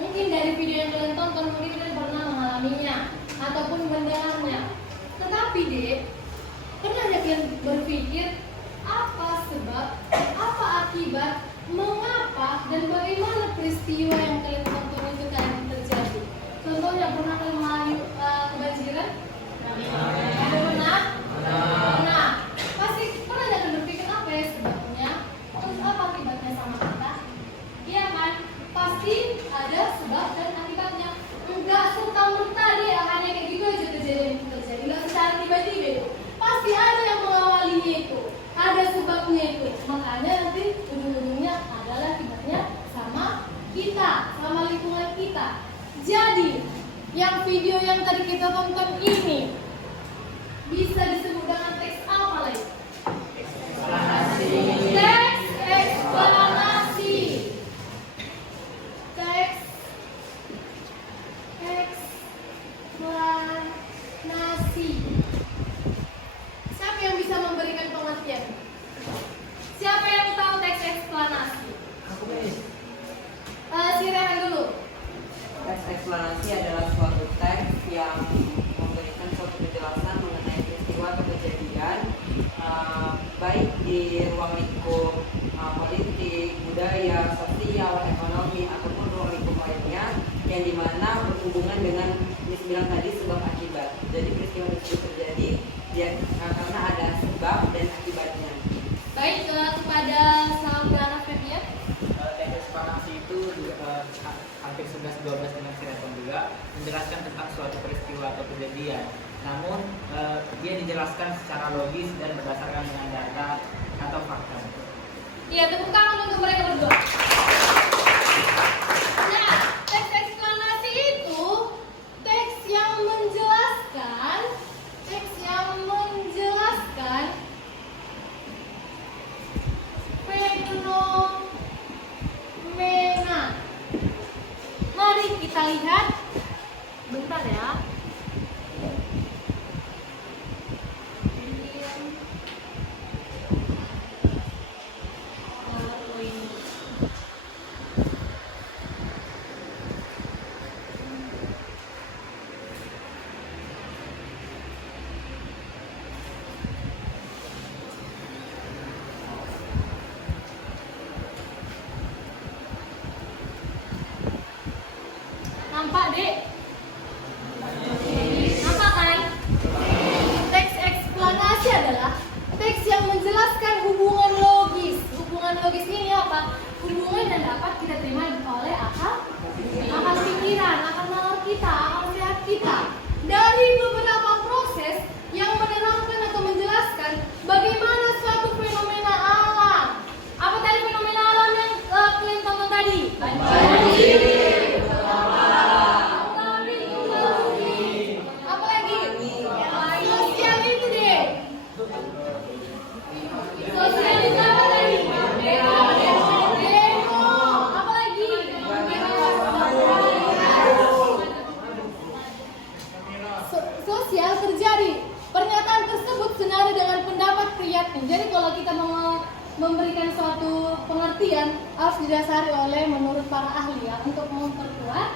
Mungkin dari video yang kalian tonton mungkin kalian pernah mengalaminya ataupun mendengarnya. Tetapi dek, pernah ada kalian berpikir apa sebab, apa akibat, mengapa dan bagaimana peristiwa yang kalian tonton itu kalian terjadi? Contohnya pernah kalian mengalami kebanjiran? Ada pernah? Pernah. Pasti pernah ada kalian berpikir apa ya sebabnya? Terus apa akibatnya sama kita? Iya kan? Pasti ada sebab dan akibatnya. Enggak serta-merta dia hanya kayak gitu aja terjadi. Enggak secara tiba-tiba itu. Pasti ada yang mengawalinya itu. Ada sebabnya itu. Makanya nanti ujung-ujungnya adalah akibatnya sama kita, sama lingkungan kita. Jadi, yang video yang tadi kita tonton ini bisa disebut dengan teks apa lagi? Teks eksplanasi. Teks eksplanasi. Siapa yang bisa memberikan pengertian? Siapa yang tahu teks eksplanasi? Aku guys. Si Rehan dulu. Teks eksplanasi adalah suatu teks yang memberikan suatu penjelasan mengenai peristiwa atau kejadian, baik di ruang lingkup politik, budaya, sosial, ekonomi, ataupun ruang lingkup lainnya yang dimana berhubungan dengan yang bilang tadi sebab akibat. Jadi peristiwa itu terjadi karena ada sebab dan akibatnya. Baik, kepada saudara Febian. Teks eksplanasi itu hampir 11-12 dengan Cirebon juga menjelaskan tentang suatu peristiwa atau kejadian. Namun dia dijelaskan secara logis dan berdasarkan dengan data atau fakta. Iya, tepuk tangan untuk mereka berdua. Nah, teks eksplanasi itu teks yang menjelaskan fenomena. Mari kita lihat. Bentar ya. Nampak, Dek? Nampak kan? Teks eksplanasi adalah teks yang menjelaskan hubungan logis. Hubungan logis ini apa? Hubungan yang dapat kita terima oleh akal pikiran, akal nalar kita, akal sehat kita. Dari beberapa proses yang menerangkan atau menjelaskan bagaimana suatu fenomena alam. Apa tadi fenomena alam yang kalian tonton tadi? Banjir. Sosial terjadi. Pernyataan tersebut senada dengan pendapat Priyatni. Jadi kalau kita mau memberikan suatu pengertian harus didasari oleh menurut para ahli ya, untuk memperkuat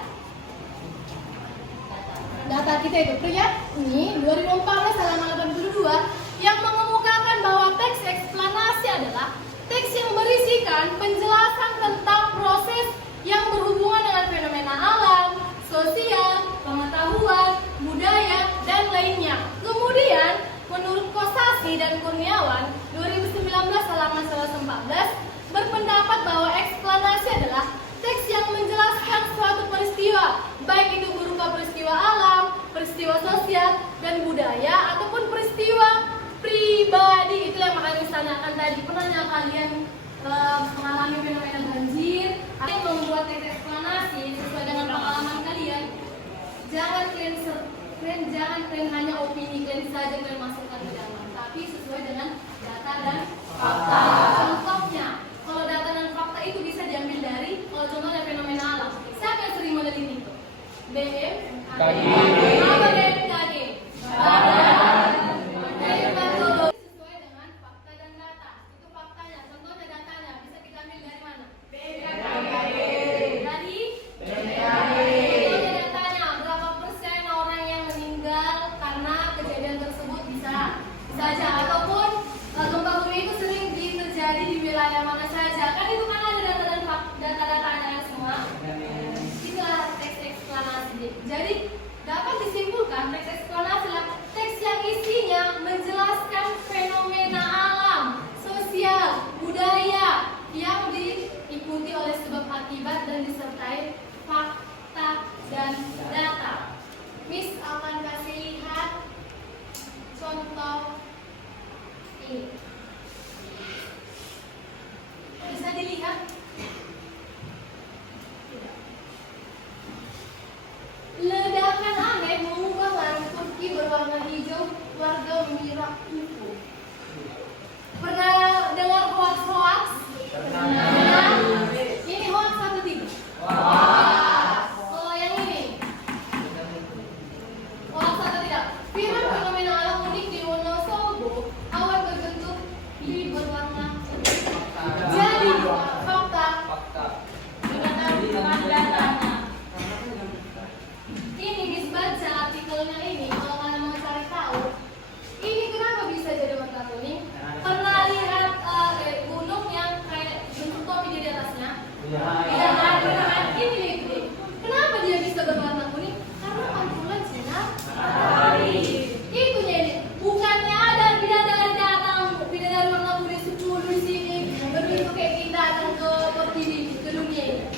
data kita itu. Priyatni 2014 halaman 82 yang mengemukakan bahwa teks eksplanasi adalah teks yang berisi memberikan penjelasan tentang proses yang berhubungan dengan fenomena alam, sosial, pengetahuan, budaya, dan lainnya. Kemudian, menurut Kosasih dan Kurniawan, 2019 halaman 114, berpendapat bahwa eksplanasi adalah teks yang menjelaskan suatu peristiwa, baik itu berupa peristiwa alam, peristiwa sosial, dan budaya, ataupun peristiwa pribadi. Itulah yang makanya misalnya kan tadi pernah kalian mengalami fenomena banjir, kalian membuat teks eksplanasi sesuai dengan pengalaman kalian. Jangan kalian hanya opini kalian saja kalian masukkan ke dalam, tapi sesuai dengan data dan fakta. Contohnya, kalau data dan fakta itu bisa diambil dari, kalau contohnya fenomena alam, siapa yang sering meneliti itu? BMKG. Apa BMKG? Sesuai dengan fakta dan data. Itu faktanya. Contohnya datanya bisa kita ambil dari mana? BMKG. Dari BMKG. Contohnya datanya berapa persen orang yang meninggal karena kejadian tersebut bisa saja, ataupun gempa bumi itu sering terjadi di wilayah mana saja. Kan itu kan ada data dan data-datanya semua. Itulah teks eksplanasi. Jadi dapat disimpulkan teks eksplanasi adalah teks yang isinya menjelaskan fenomena alam, sosial, budaya yang diikuti oleh sebab akibat dan disertai fakta dan data. Miss akan kasih lihat contoh ini. Bisa dilihat? Ledakan aneh mengubah langit Turki berwarna hijau, warga mengira UFO. Pernah dengar hoax? Pernah. Ini hoax atau tidak? Oh, yang ini? Hoax atau tidak? Viral fenomena alam unik di Wonosobo, awan berbentuk di berwarna. Jadi, fakta. Dengan datanya. Ini Miss baca artikelnya ini, kalau kalian mau cari tahu, ini kenapa bisa jadi warna kuning? Pernah lihat gunung yang kayak bentuk topi di atasnya? Iya kan? Ini nih. Kenapa dia bisa berwarna kuning? Karena pantulan sinar matahari. Itunya ini. Bukannya ada bidadari datang, bidadari warna kuning 10 di sini, berbentuk kayak kita datang ke dunia ini.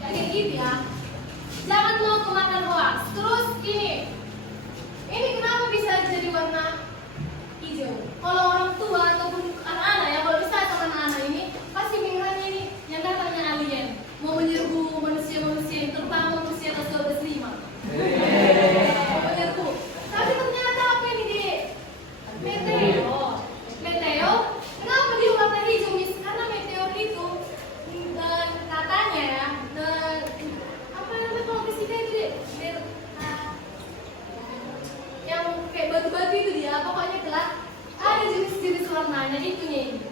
Kayak gitu ya. Jangan mau kemakan hoax. Terus ini kenapa bisa jadi warna hijau? Kalau orang tua ataupun anak-anak ya, kalau bisa sama anak-anak ini pasti mikirnya ini yang datangnya alien, mau menyerbu manusia-manusia, terutama manusia ke-12 mau menyerbu. Tapi ternyata apa ini di meteor? Kenapa dia warna hijau? Karena meteor itu katanya ya, apa namanya kalau fisika itu yang kayak batu-batu itu dia, pokoknya gelap. Ada jenis-jenis warnanya itunya ini.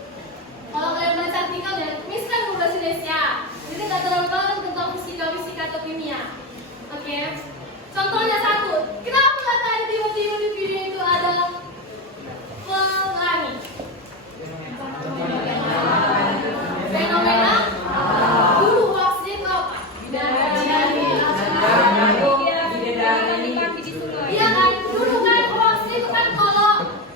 Kalau kalian baca artikelnya, Miss kan bahasa Indonesia, jadi nggak terlalu tahu tentang fisika atau kimia. Oke? Contohnya satu, kenapa tadi tiba-tiba di video itu ada pelangi? Fenomena dulu hoaxnya itu apa? Iya kan, dulu kan hoaxnya itu kan kalau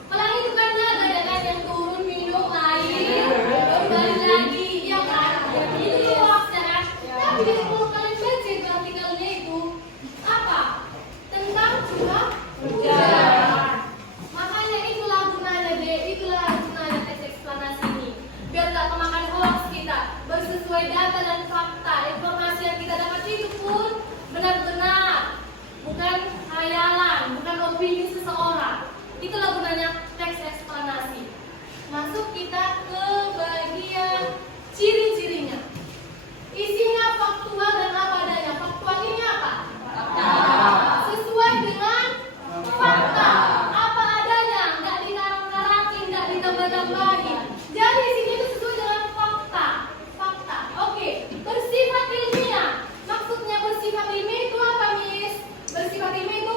pelangi itu kan ada ya kan yang turun minum air, baru balik lagi, iya kan? Itu hoaxnya kan. Tapi kalau kalian baca itu artikelnya itu apa? Tentang curah hujan. Makanya itulah gunanya teks eksplanasi ini. Biar tak kemakan hoax kita, bersesuai data dan fakta. Informasi yang kita dapat itu pun benar-benar, bukan khayalan, bukan opini seseorang. Itulah gunanya teks eksplanasi. Masuk kita ke bagian ciri-cirinya. Isinya faktual dan apa adanya. Faktual ini apa? Sesuai dengan fakta. Apa adanya, nggak dikarang-karangin, nggak ditambah-tambahin. Jadi sini itu sesuai dengan fakta. Oke. Bersifat ilmiah. Maksudnya bersifat ilmiah itu apa, Miss? Bersifat ilmiah itu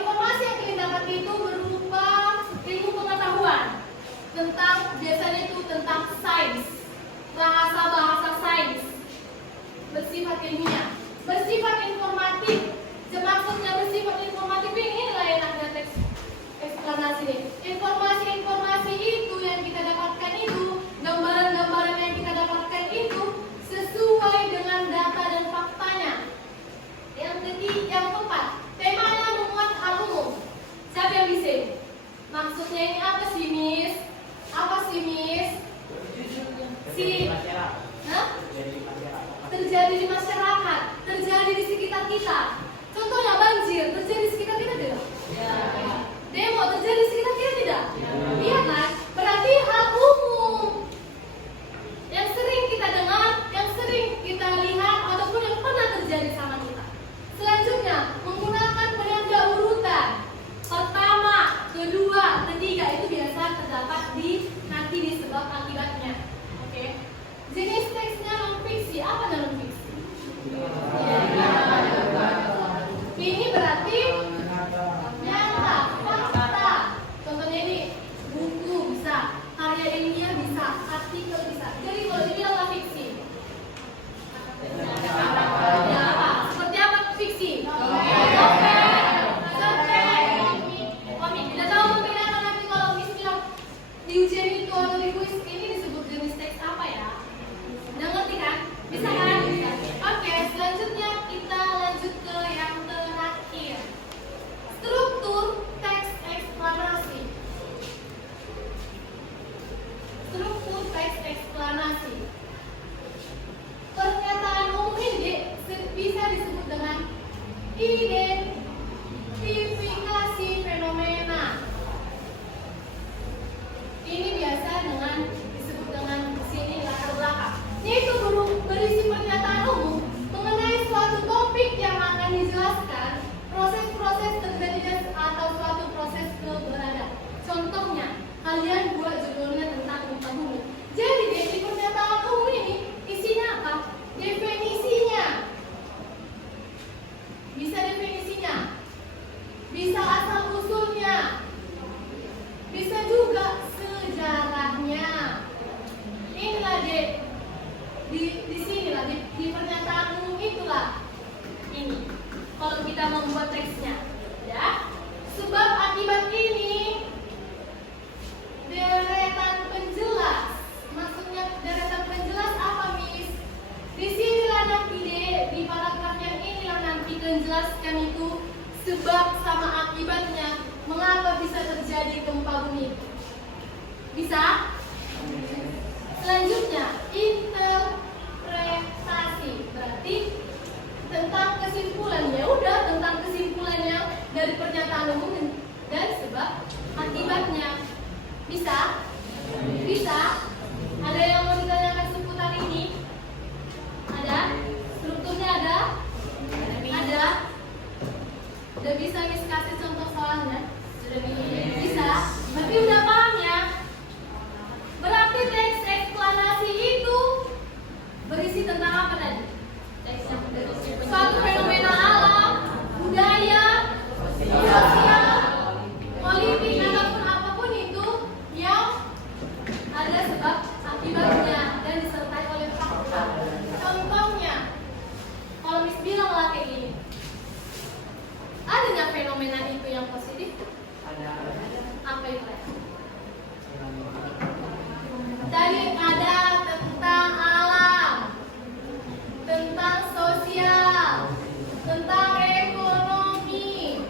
informasi yang kalian dapat itu berupa si masyarakat. Hah? Jadi di masyarakat. Terjadi di masyarakat, terjadi di sekitar kita. Contohnya banjir, terjadi di sekitar kita tidak? Ya. Demo terjadi di sekitar kita tidak? Iya kan? Berarti hal umum yang sering kita dengar, yang sering kita lihat, ataupun yang pernah terjadi sama kita. Selanjutnya, menggunakan penanda urutan pertama, kedua, ketiga itu biasa terdapat di nanti di sebab akibatnya. Oke. Jenis teksnya non fiksi. Apa non fiksi? Ini berarti nyata, fakta. Contohnya ini buku bisa, karya ilmiah bisa, artikel bisa. Jadi kalau dibilang lah fiksi. Ya apa? Seperti apa fiksi? Komik. Tidak tahu membedakan nanti kalau misalnya di ujian itu atau di kuis ini disebut jenis teks apa ya? Udah ngerti kan? Bisa kan? Oke, selanjutnya kita lanjut ke yang terakhir. Struktur teks eksplanasi. Struktur teks eksplanasi. Pernyataan umum ini bisa disebut dengan identifikasi fenomena. Ini biasa disebut dengan sini latar belakang. Yaitu berisi pernyataan umum mengenai suatu topik yang akan dijelaskan, proses-proses terjadinya atau suatu proses keberadaan. Contohnya, kalian buat judulnya tentang gempa bumi. Jadi di pernyataan umum ini isinya apa? Definisinya. Bisa definisinya. Bisa asal usulnya. Bisa juga sejarahnya. Inilah di sinilah di pernyataan umum itulah ini. Kalau kita membuat teksnya, ya. Sebab akibat ini deretan penjelas. Maksudnya deretan penjelas apa, Miss? Di sinilah nanti di paragraf yang inilah nanti menjelaskan itu sebab sama akibatnya mengapa bisa terjadi gempa bumi. Bisa? Selanjutnya, interpretasi. Berarti tentang kesimpulan. Ya udah, tentang kesimpulannya dari pernyataan umum dan sebab akibatnya. Bisa? Bisa? Ada yang mau ditanyakan seputar ini? Ada? Strukturnya ada? Ada? Udah bisa Miss kasih contoh soalnya? Sudah bisa? Berarti udah paham ya? Berarti teks eksplanasi itu berisi tentang apa tadi? Suatu fenomena alam, budaya, sosial, politik, ataupun apapun itu yang ada sebab akibatnya dan disertai oleh fakta. Contohnya, kalau Miss bilang lah kayak gini, adanya fenomena itu yang positif? Apa itu? Tadi ada tentang alam, tentang sosial, tentang ekonomi.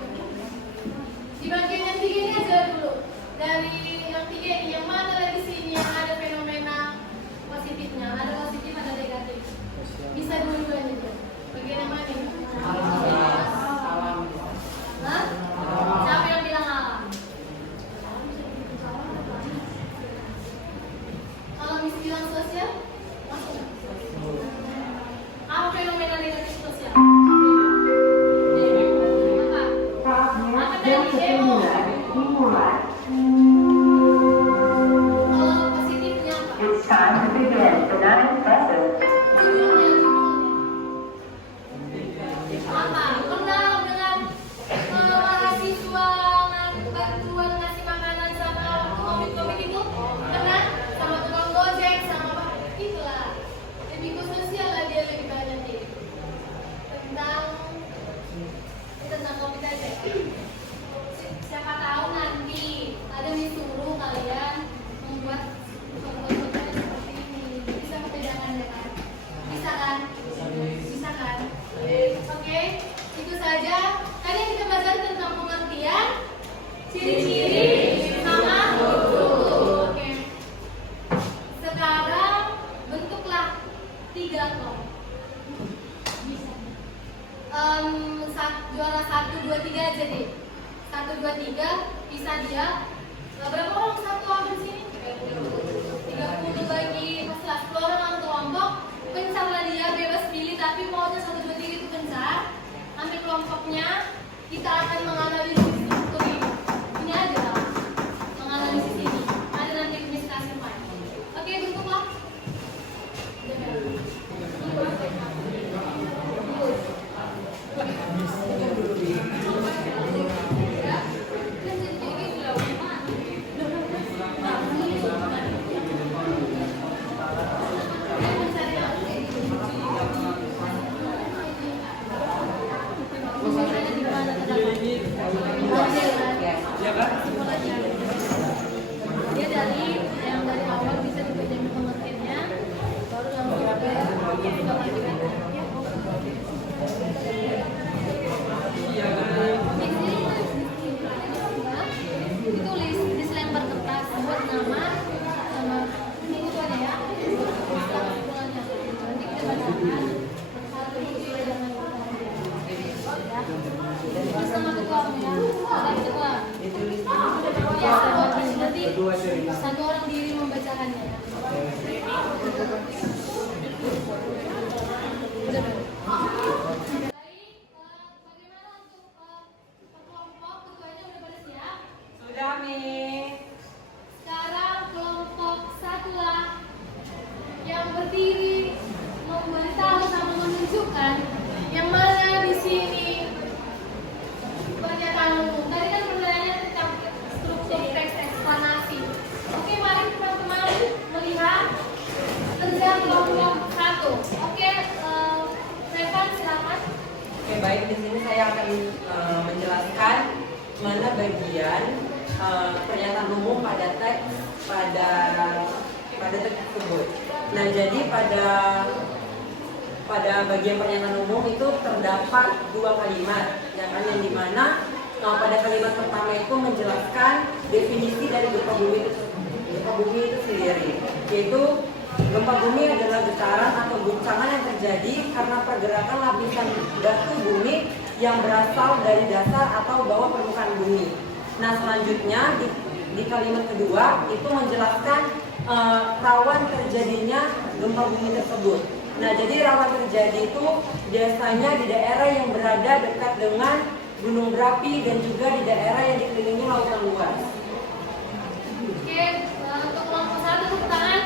Di bagian yang tiga ini aja dulu. Dari yang tiga ini, yang mana dari sini yang ada fenomena positifnya? Ada positif, ada negatif. Bisa dua-duanya juga. Bagian yang mana ini? Hah? Siapa yang bilang alam? Kalau 3 kelompok. Juara 1, 2, 3 aja deh. 1, 2, 3 bisa dia. Berapa orang satu ambil sini? 30 bagi hasil 10 orang satu kelompok. Pencarlah dia, bebas pilih, tapi maunya 1, 2, 3 itu pencar. Ambil kelompoknya, kita akan menganalisis struktur ini. Ini aja lah, menganalisis ini. Ada nanti administrasi main. Oke, bentuklah. Dia dari yang dari awal bisa dibaca pengertiannya, baru langsung ditulis di selembar kertas buat nama sama ini itu ada ya. Nanti kita bacakan satu jangan terus sama ketuanya ada ketua ya nanti satu orang diri membacakannya. Bagaimana untuk kelompok ketuanya udah pada siap? Sudah, Miss. Sekarang kelompok 1 lah yang berdiri memberitahu sama menunjukkan yang mana di sini pernyataan umum. Tadi kan pertanyaannya tentang struktur teks eksplanasi. Oke, mari teman-teman melihat kerja kelompok 1. Oke, Revan silakan. Oke, baik, di sini saya akan menjelaskan mana bagian pernyataan umum pada teks teks tersebut. Nah, jadi pada bagian pernyataan umum itu terdapat 2 kalimat, yang dimana pada kalimat pertama itu menjelaskan definisi dari gempa bumi itu sendiri, yaitu gempa bumi adalah getaran atau guncangan yang terjadi karena pergerakan lapisan batu bumi yang berasal dari dasar atau bawah permukaan bumi. Nah, selanjutnya di kalimat kedua itu menjelaskan rawan terjadinya gempa bumi tersebut. Nah, jadi rawan terjadi itu biasanya di daerah yang berada dekat dengan gunung berapi dan juga di daerah yang dikelilingi lautan luas. Oke, untuk kelompok 1 tepuk tangan.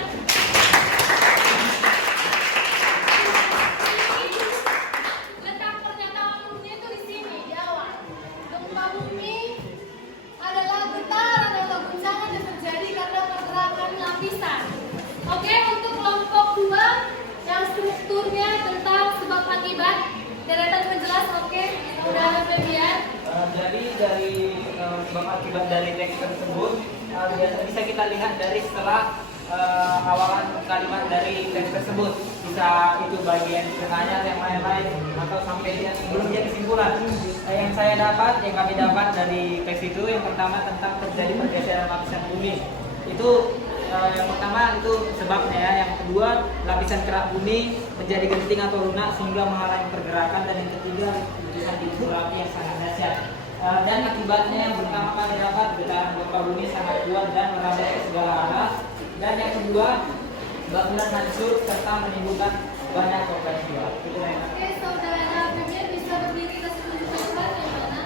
Letak pernyataan umumnya itu di sini di awal. Gempa bumi adalah getaran atau guncangan yang terjadi karena pergerakan lapisan. Oke, untuk kelompok 2 yang strukturnya tentang sebab akibat, deretan penjelas. Oke, mudah-mudahan bagian. Jadi dari sebab akibat dari teks tersebut bisa kita lihat dari setelah awalan kalimat dari teks tersebut, bisa itu bagian tengahnya yang lain-lain atau sampai dia sebelum dia kesimpulan. Yang kami dapat dari teks itu yang pertama tentang terjadi pergeseran lapisan bumi. Itu yang pertama itu sebabnya ya. Yang kedua, lapisan kerak bumi menjadi genting atau lunak sehingga menghalangi pergerakan, dan yang ketiga letusan di gunung api yang sangat dahsyat. Dan akibatnya yang pertama kali dapat getaran gempa bumi sangat kuat dan merambat ke segala arah. Dan yang kedua, bangunan hancur serta menimbulkan banyak korban jiwa. Itu yang Oke, saudara bagian bisa berdiri ke seluruh tempat yang mana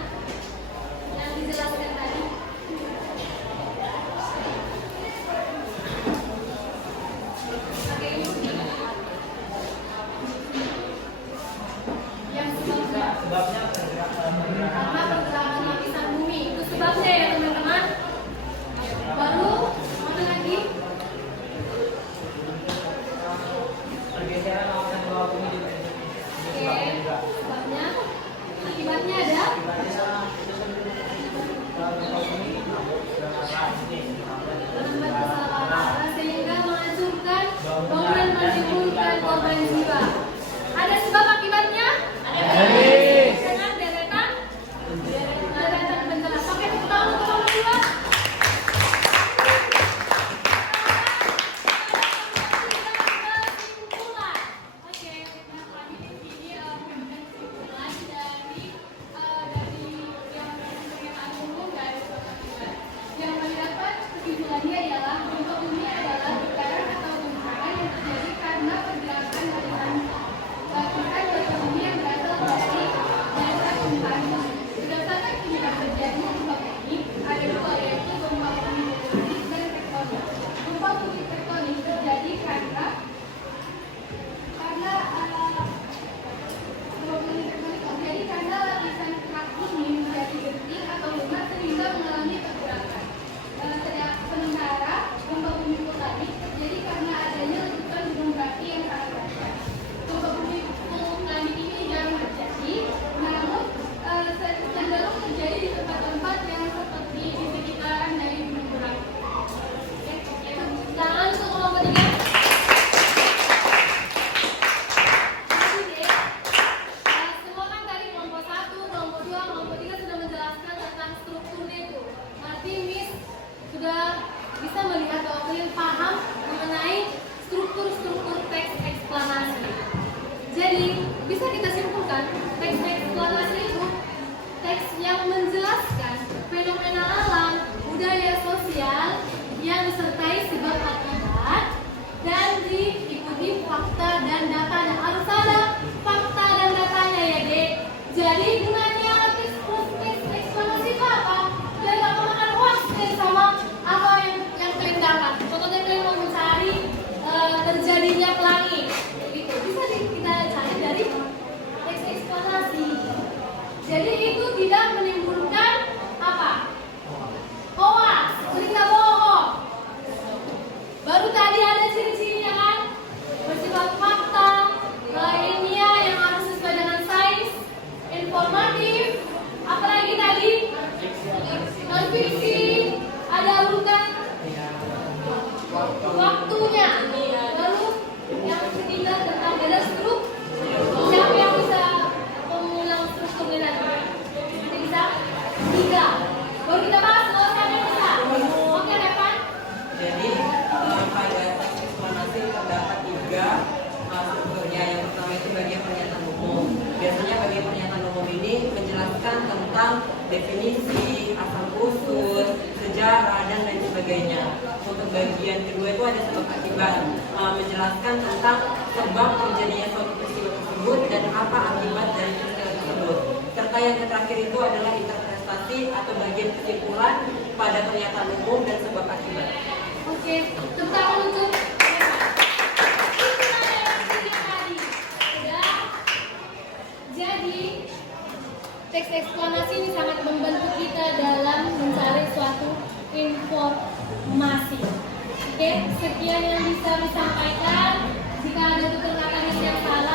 yang dijelaskan tadi. Oke, ini yang sebabnya karena pergerakan lapisan bumi itu sebabnya ya teman-teman. Baru mana lagi? pergeseran lapisan bawah bumi juga. Oke, sebabnya akibatnya ada menambah kesalahan sehingga menghancurkan bangunan, menimbulkan korban jiwa. Ada sebab akibatnya? Ada. Dengan deretan penjelas. Oke, tepuk tangan untuk nomor 2. Kesimpulan. Oke, strukturnya. Lalu yang ketiga tentang beda struktur. Siapa yang bisa mengulang strukturnya nanti? Nanti bisa? 3. Baru kita bahas kalau siapa yang bisa. Oke, Depan? Jadi pada teks eksplanasi terdapat 3 strukturnya. Yang pertama itu bagian pernyataan umum. Biasanya bagian pernyataan umum ini menjelaskan tentang definisi, asal usul, sejarah, dan lain sebagainya. Untuk bagian kedua itu ada sebab akibat, menjelaskan tentang sebab terjadinya suatu peristiwa tersebut dan apa akibat dari peristiwa tersebut. Serta yang terakhir itu adalah interpretasi atau bagian kesimpulan pada pernyataan umum dan sebab akibat. Oke, tepuk tangan untuk jadi teks eksplanasi ini sangat membantu kita dalam mencari suatu informasi. Oke, sekian yang bisa disampaikan. Jika ada tutur kata yang salah